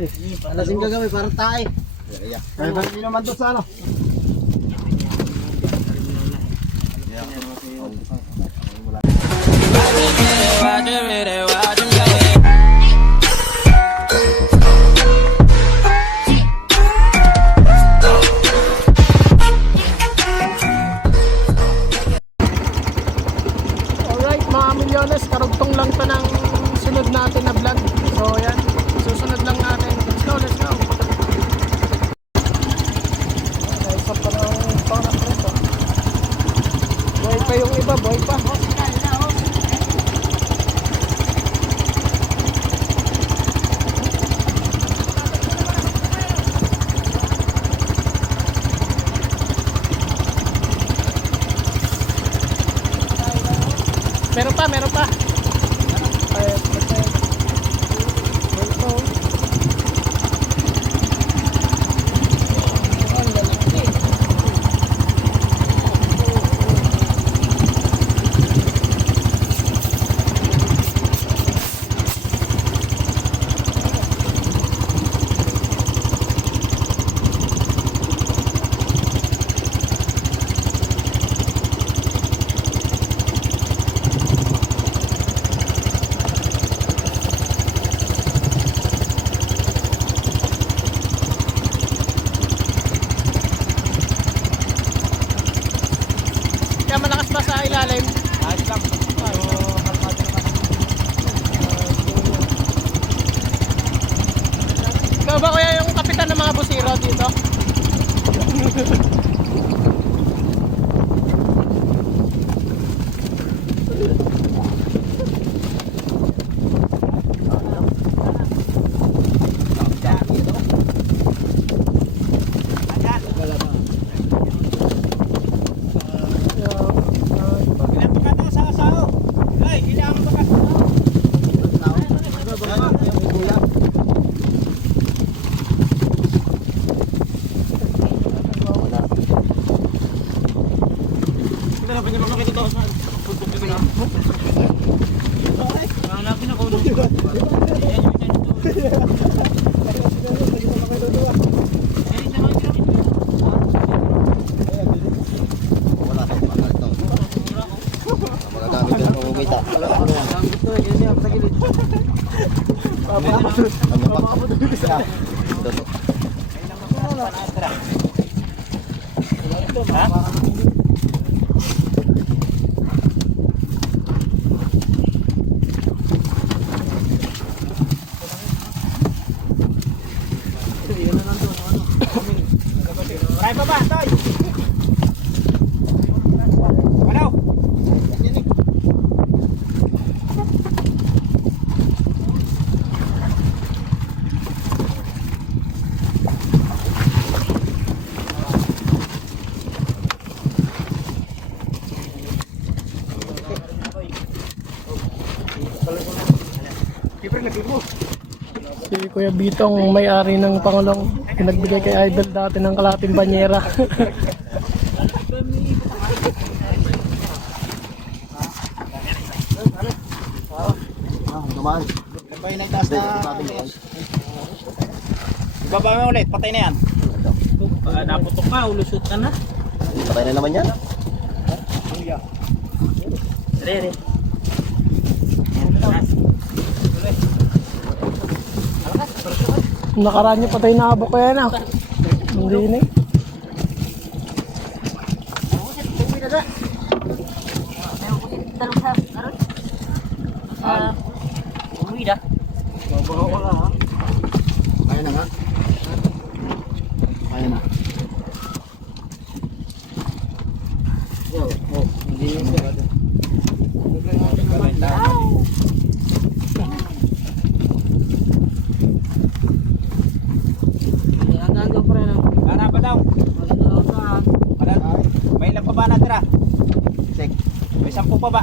Alasing gagawin, parang tayo. Kaya ba hindi naman doon sa ano? Alright mga milyones, karugtong lang to ng sunod natin na vlog. So yan, susunod lang natin. Let's go, let's go. Isa pa na ang parang preto. Boy pa yung iba, boy pa. Meron pa, meron pa. Ay, okay. Meron pa. Kaya malakas ba sa ilalim? Ayos lang. Ikaw ba kuya yung kapitan ng mga busiro dito? Maray pa ba, Toy? Ano? Si Kuya Bitong may-ari ng Pangulong, pinagbigay kay Idol dati ng kalating banyera. Dumaan. Kapag nagtaas na... Ibaba mo ulit, patay na yan. Naputok ka, ulusot ka na. Patay na naman yan. Re. Nakaraan niya patay na abok kaya na. Hindi na eh. Umuwi na. Kaya na nga. Kaya na. Para pa daw. May ilan pa ba natira? Sek. May 10 pa ba?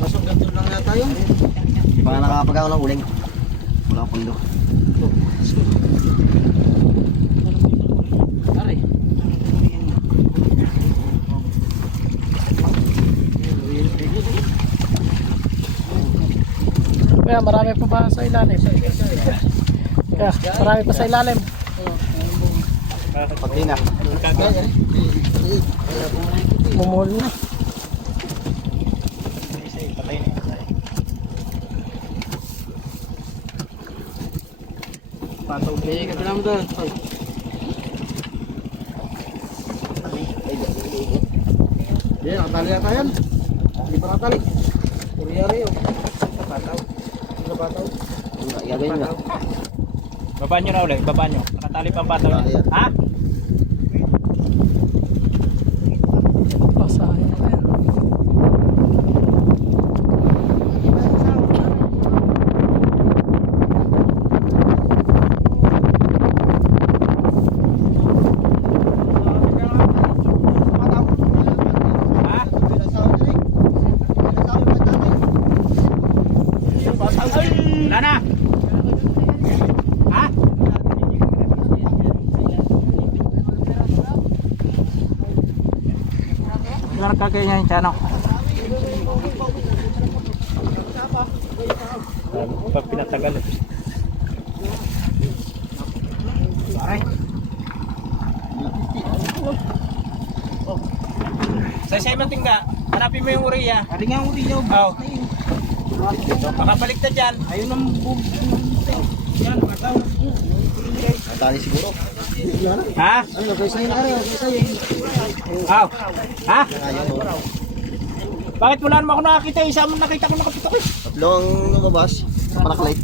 Pasok ganito lang yata yun. Di pa nakakapagawa ng uling. Wala akong pundo. Aray. Kaya marami pa ba sa ilalim? Yeah, marami pa sa ilalim. Pagli na. Bumuhol na. Patay na. Pataw. Kasama mo doon. Yan, nakatali na tayo. Hindi pa nakatali. Kuryari yun. Kapataw. Kapataw. Gagawin nga. Baba nyo na ulit, baba nyo. Nakatali pa ang pataw niya. Ha? Pasahin na yan. Ha? Wala na. Ha? Gimana kakeknya yung channel? Pag pinatagal eh. Say mo tingga, hanapin mo yung urea. Hari nga ang uriyaw. Oo. Baka baliktad dyan. Ayun ang Yan, pataw. Natali siguro. Ha? Ano, kay sa'yo na rin. Kay sa'yo. Aw. Ha? Ayun. Bakit wala naman ako nakakita? Isa mo nakita ko nakaputok eh. Tatlo ang lumabas. Sa panaklight.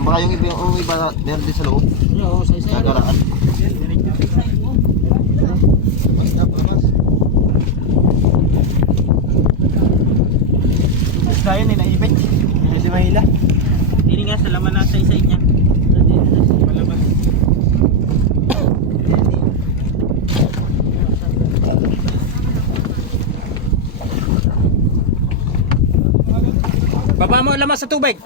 Baka yung iba meron din sa loob. Oo, say Nagaraan. Basta, pamas. Kaya nila ibig. Si Mahila. Hindi nga sa laman nasa isa niya. Palabas. Baba mo lamas sa tubig.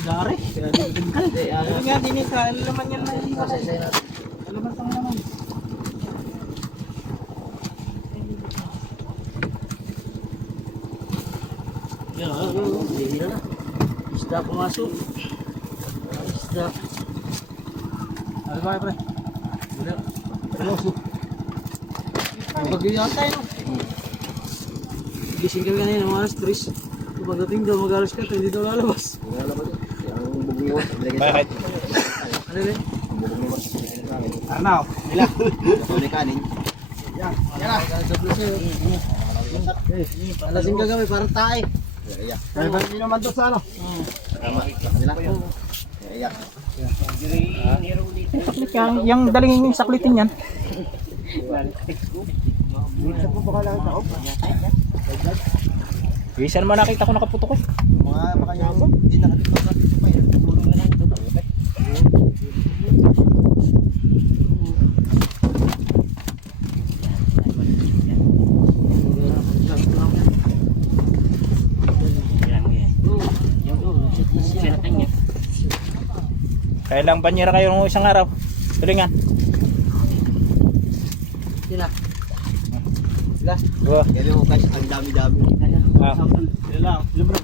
Dari. Ano nga din ka, laman yan na yun. Laman sa naman. Yan, hihira na. Isda pumasok. Isda. Ano ba, pre? Pumasok. Bagyo yata yun. Gising kami kanina mga alas 3. Pagdating daw mag-alas ka, hindi daw lalabas. Lalabas yun. Ang bubungiwas. Bakit? Ano rin? Ang bubungiwas. Arnao, nila. Ito ni kanin. Yan. Yan. Sa plus yun. Alasing gagawin, parang tae. Kaya ba hindi naman doon sa ano? Tama. Nila. Iya. Saklit yan. Yung daling yung saklitin yan. Dito po baka lang tao. Isan mo nakita ko nakaputok eh. Yung mga makayabot, hindi nakakita ka dito pa yan. Tulong na lang ito. Kailang banyera kayo ng isang araw. Tulingan. Sila. Sila. Wow. Kaya mo guys, ang dami-dami. Ah. Sila lang. Sila bro.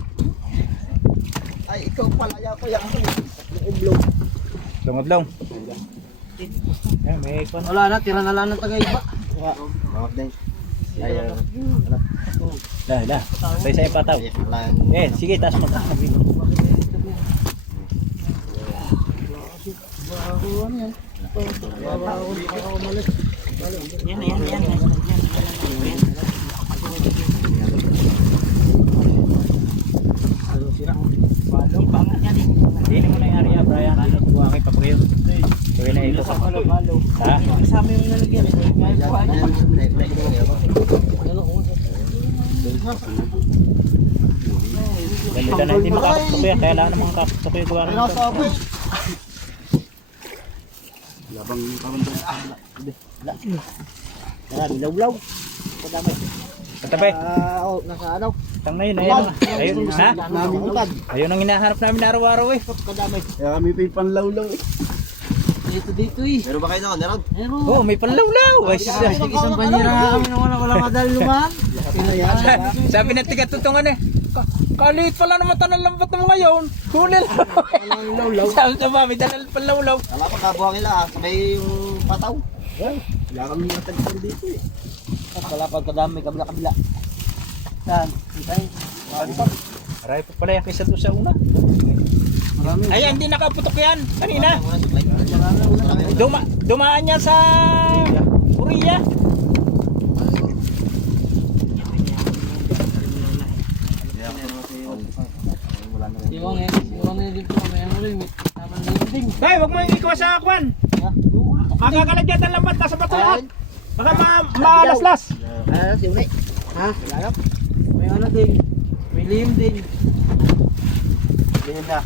Ay, ikaw pala. Yan ko yan. Yung ublong. Lungod-long. May ikon. Wala na, tira na lang ng taga-iba. Mga din. Ayan. Dah. Say pataw. Eh, sige, taas mo. Yan. Balong pangat yan eh. Dili mo na yung area, Brian. Buha kay Papriyo. Gawin na ito. Ha? Kasama yung nalagyan. Ganda na hindi makaputok yan. Kaya lang namang kaputok yung gawa nito. Labang parang doon. Ilaw-law. Kadamay. Katabi. Oo, nasa ano? Tang na yun, ayun. Ayun, ha? Namin utad. Ayun ang hinahanap namin araw-araw eh. Kadamay. Kaya kami pa yung panlawlaw eh. Dito eh. Meron ba kayo noon? Meron? Oo, may panlawlaw. Ay, Isang banyera nga kami naman ako lang madali lumahan. sabi ng tiga-tutungan eh. Kalit pala naman tanong lambat mo ngayon. Kunil. Sabi sa mami, tanong panlawlaw. Wala pa kabuhang nila. Sabay yung pataw. Wala kami natagpan dito eh. Kalapag kadami, kabila-kabila. Saan? Aray pa pala yan kaysa doon sa una. Ay, hindi nakaputok yan. Kanina. Dumaan yan sa Korea. Tay, wag mo yung ikaw sa akwan. Makakalagyan ng lambat na sa batuhan. Baka malaslas. Si Uli. Ha? May ano din. May lihim din. Ganyan na.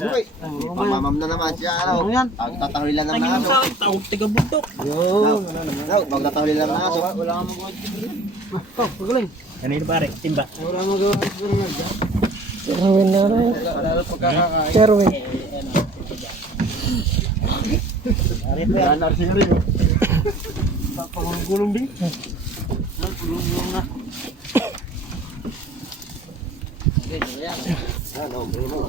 Uy, pamamam na naman siya. Ano yan? Tatahuli lang ng Tingin mo aso. sa akin, tawag tiga bundok. Yun. Magtatahuli lang ng aso. Wala kang magawa dito. Oh, magaling. Kanino pare? Timba. Wala kang magawa dito. Kerwin na rin. Alala pagkakakain. Kerwin. Yan, arsi rin. Pagulong din. Pagulong na. Ano, mo.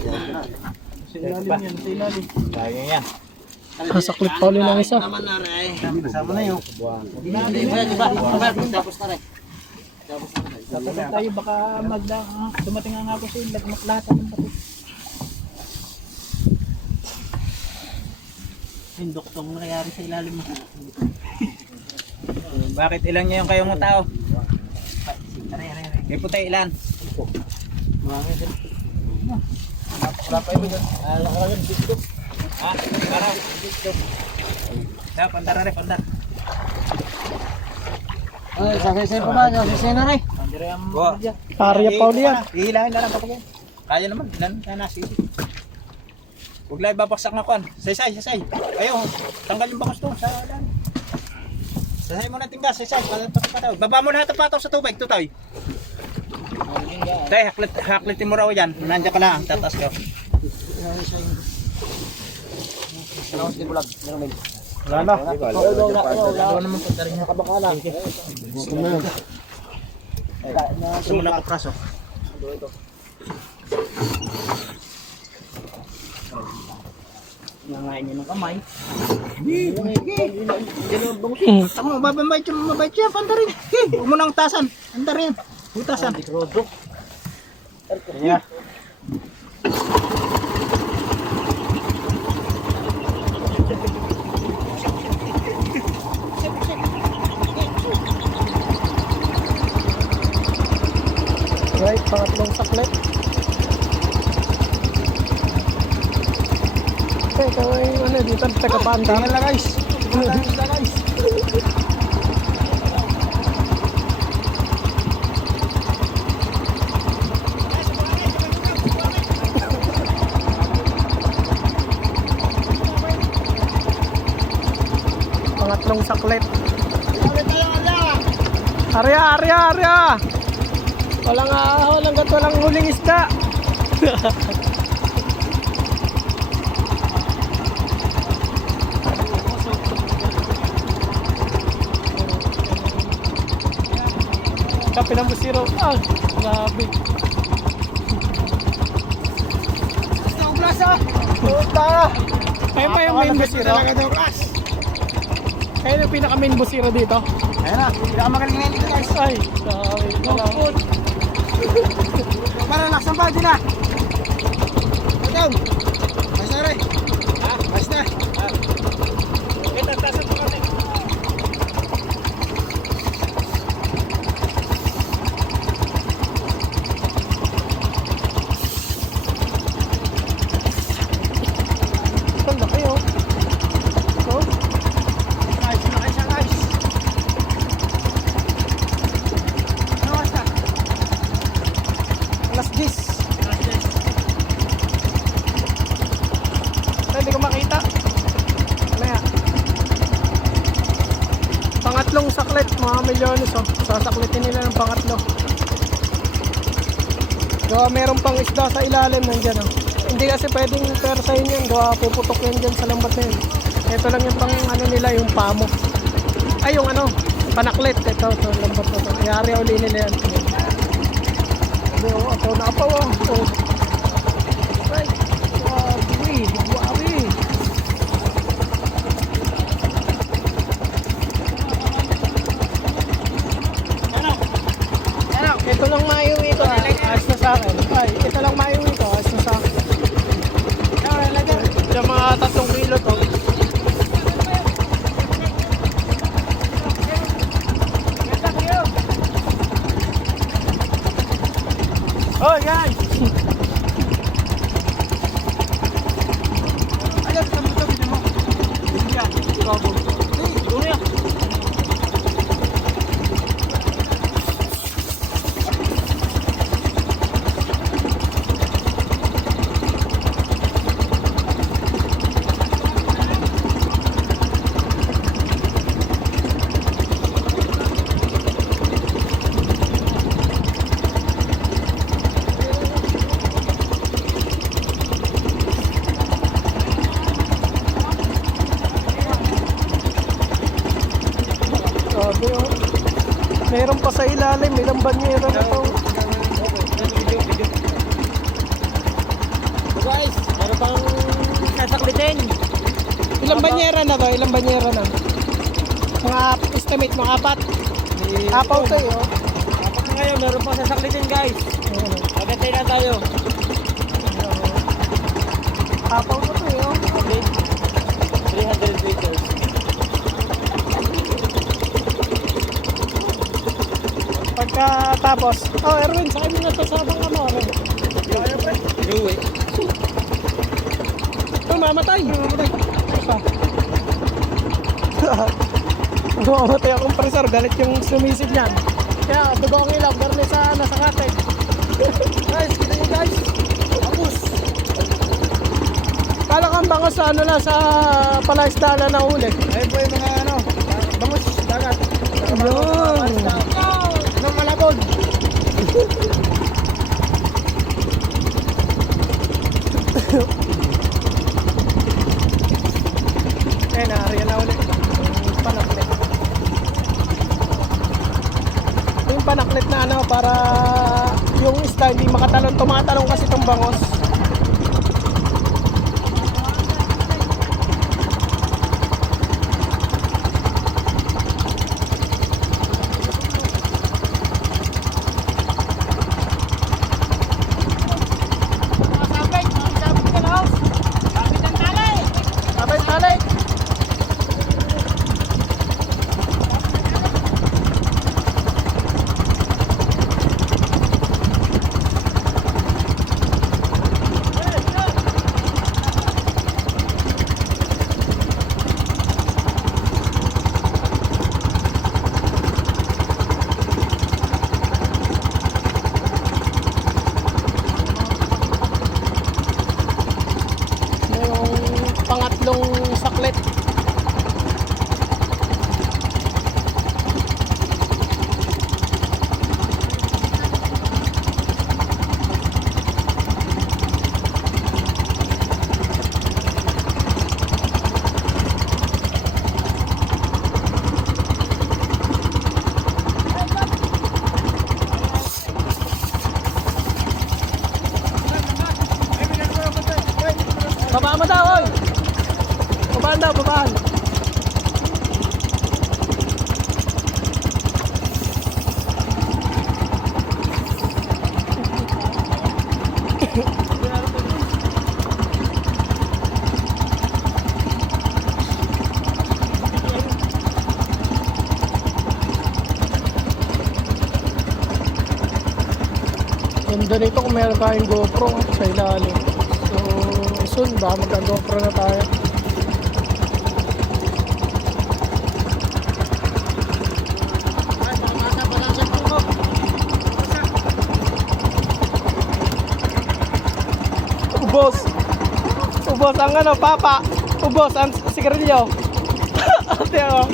Sa ilalim yan. Sa ilalim. Kaya yan. Sasaklit pa ulit ng isa. Naman na rin. Kasama na yun. Tapos na rin. Tapos tayo baka dumating nga ako sa ilag maklatan ng pati. Hindoktong nangyari sa ilalim mo. Bakit ilan niya yung kayong mga tao? May puti ilan? Marami din. Wala pa yun. Nakalagyan dito. Ha? Araw. Ya, pandar rin, pandar. Ay, sakay-sakay pa ba? Sakay na rin. Pandar yung... Arya pa ulit yan. Hihilahin na lang kapag yan. Kaya naman, ilan kaya nasisi. Huwag lang ibabaksak na kuhan. Saysay, saysay. Ayaw, tanggal yung bakos doon sa lan. Saysay mo na tinggas, saysay. Pataw. Baba mo na pataw sa tubig, tutoy. Tay, haklitin mo raw yan. Nandiyan ka lang, tataas ka. Ano si bulag? Meron din. Wala na. Wala naman punta rin. Nakabakala. Sumuna ka praso. Nangain niya ng kamay. Ako, mababait siya, panda rin. Huwag mo nang tasan. Panda rin. Hutasan. Yeah. Right, pangatlong saklit. Okay, ikaw ay ano, dito taga-panda. Tingnan lang guys. Pangatlong saklit. Arya, Arya, Arya! Walang ahon hanggat walang huling isda. Kape ng busiro. Ah, grabe. Puta! Kayo pa yung main busiro? Kayo yung pinaka main busiro dito? Ayan na, pinakamagaling na yun guys. Ay, grabe. Salamat. Para laksan pa din na. Ito. Mas na rin. Mas na. Ito, tasan mo kasi. Ang laki oh. Oh. Nice, nice, nice. Ano basta? pangatlong saklit, mga milyones, oh. Sasaklitin nila ng pangatlo. Gawa meron pang isda sa ilalim nandyan, oh. Hindi kasi pwedeng persahin yan, gawa puputok yan dyan sa lambat na yun. Ito lang yung pang ano nila, yung pamo. Ay, yung ano, panaklit. Ito lambat na ito. Iyari uli nila yan. Ito na pa, oh. Oh. Right. Wari, wari. Ito lang maiuwi ko. Ayos na sa akin. Ay, ito lang maiuwi ko. Ayos na sa akin. Yung mga 3 kilo to. Oh, yan! Ayos, saan mo ito? Bili mo. Yan, ikaw mo. Duro yan. Grabe, oh. Meron pa sa ilalim, ilang banyera na to. Guys, meron pang sasaklitin. Ilang banyera na to? Ilang banyera na? Mga estimate, mga 4. Apaw to, oh. Dapat na ngayon, meron pang sasaklitin guys. Ayan, oh. Agantay na tayo. Apaw to, oh. 300 meters. Pagkatapos, oh Erwin, sakay mo na to sa abang ano, Erwin. Inuwi. Oh, mamatay. Mamatay akong presar, galit yung sumisid niyan. Kaya dugo ang ilaw, garni sa nasa kate. Guys, kita nyo guys. Abus. Kala kang bangos sa ano lang, sa palaisdala na uli. Ayun po yung mga ano, bangus, dagat. Ayun. Anong malabon? Eh, naariyan na ulit. Yung panaklit. Yung panaklit na ano, para yung isda hindi makatalon. Tumatalong kasi itong bangos. Sabay talay. Yung pangatlong saklit. Babaan mo daw, oy! Babaan daw, babaan. Ganda nito kung meron tayong GoPro sa ilalim. So, soon ba magka-GoPro na tayo. Ubos. Ubos ang ano, papa. Ubos ang sigarilyo. Ate, oh.